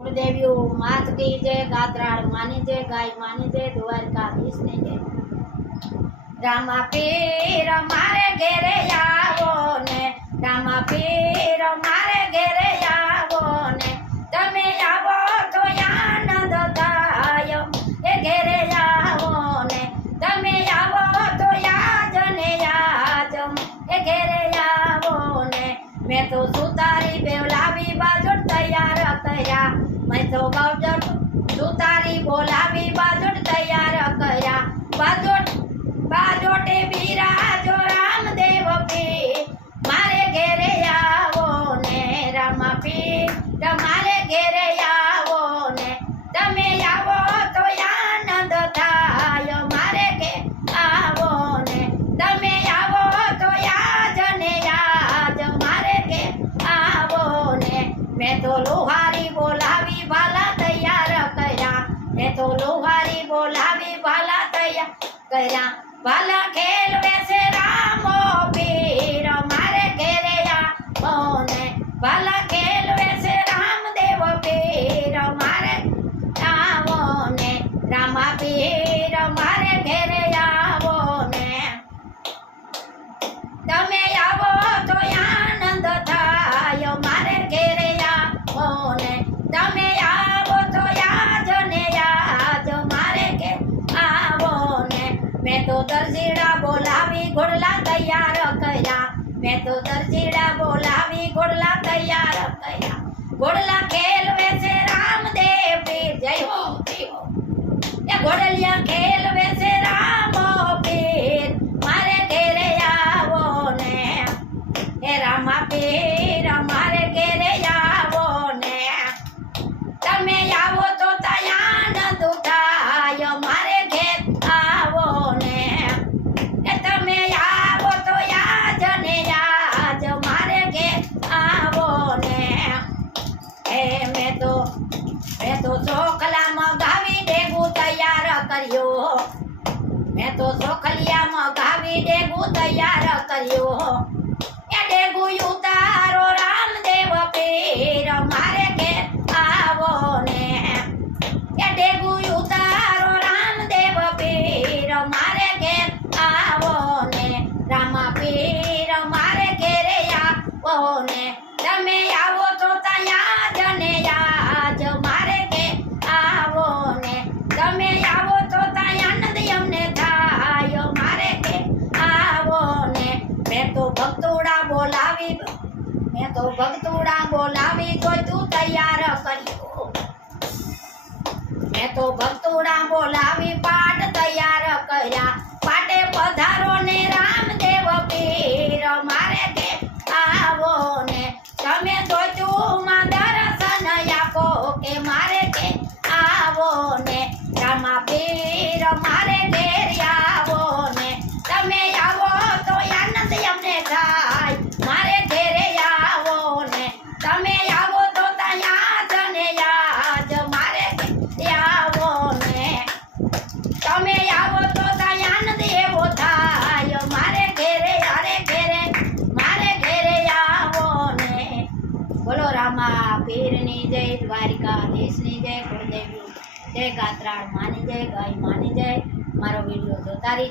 कुलदेवियों मात की जय, गात्राड़ मानी जय, गाय मानी जय, द्वारकाधीश ने जय। रामा पीर मारे घेरे आवो ने, रामा पीर मारे घेरे आवो ने, तमे आवो तो आनंद थायो। ए घेरे आवो ने, तमे आवो तो याज ने याज। ए घेरे आवो ने, मैं तो सुतारी बेवलावी बाजू तैयार कर्या। मैं तो बाजट सुतारी बोलावी बाजट तैयार कर्या। बाजोटे बिराजो रामदेव पीर मारे घेरे आवो ने, रामा पीर मारे घेरे आवो ने, तमे आवो तो आनंद थायो। मारे घेरे आवो ने, तमे आवो तो याज ने याज। मारे घेरे आवो ने, मैं तो लोहारी बोलावी भाला तैयार कर्या। मैं तो लोहारी बोलावी भाला तैयार कर्या। भाला खेल वैसे रामो पीर मारे घेरे आवो ने, भाला खेल वैसे रामदेव पीर मारे आवो ने, रामा पीर मारे घेरे आवो ने, तमे आवो तो आनंद थायो। मारे घेरे आवो ने, तमे आवो तो याज ने याज। मारे घेरे आवो ने, मैं तो दर्जीड़ा बोलावी घोड़ला तैयार कर्या। मैं तो दर्जीड़ा बोलावी घोड़ला तैयार कर्या। घोड़ला खेल वैसे रामदेव पीर जय हो जय हो। ये घोड़लिया खेल वैसे रामो पीर मारे घेरे आवो ने, हे रामा पीर मारे घेरे आवो ने, तमे आवो तो आनंद उठायो। मारे घेरे आवो ने, तमे आवो तो याज ने याज। मारे घेरे आवो ने, मैं तो सोखला मगावी डेगू तैयार कर्यो। मैं तो सोखलिया मगावी डेगू तैयार कर्यो। ए डेगू उतारो रामदेव पीर मारे घेरे आवो ने, ए डेगू उतारो रामदेव पीर मारे घेरे आवो ने, रामा पीर मारे घेरे आवो ने, तमे आवो तो याज ने याज। मारे घेरे आवो ने, तमे आवो तो आनंद यमने थायो। मारे घेरे आवो ने, मैं तो भक्तोड़ा बोलावी तो तू तैयार कर्यो। मैं तो भक्तोड़ा बोलावी पाठ तैयार कर्या। पाटे पधारो ने रामदेव पीर मारे घेरे आवो ने, तमे तो चूमा दर्शन आपो के। मारे घेरे आवो ने, रामा पीर मारे घेरे आवो ने, तमे आवो तो आनंद यमने थाय। मारे घेरे आवो ने, तमे आवो तो याज ने याज। मारे घेरे आवो ने, तमे आवो तो आनंद एवो थाय। मारे घेरे मारे घेरे आवो ने। बोलो रामा पीरनी जय, द्वारकाधीशनी जय, कुलदेवी जय, गात्राड़ मानी जय, गाय मानी जय। मारो वीडियो जोता रही।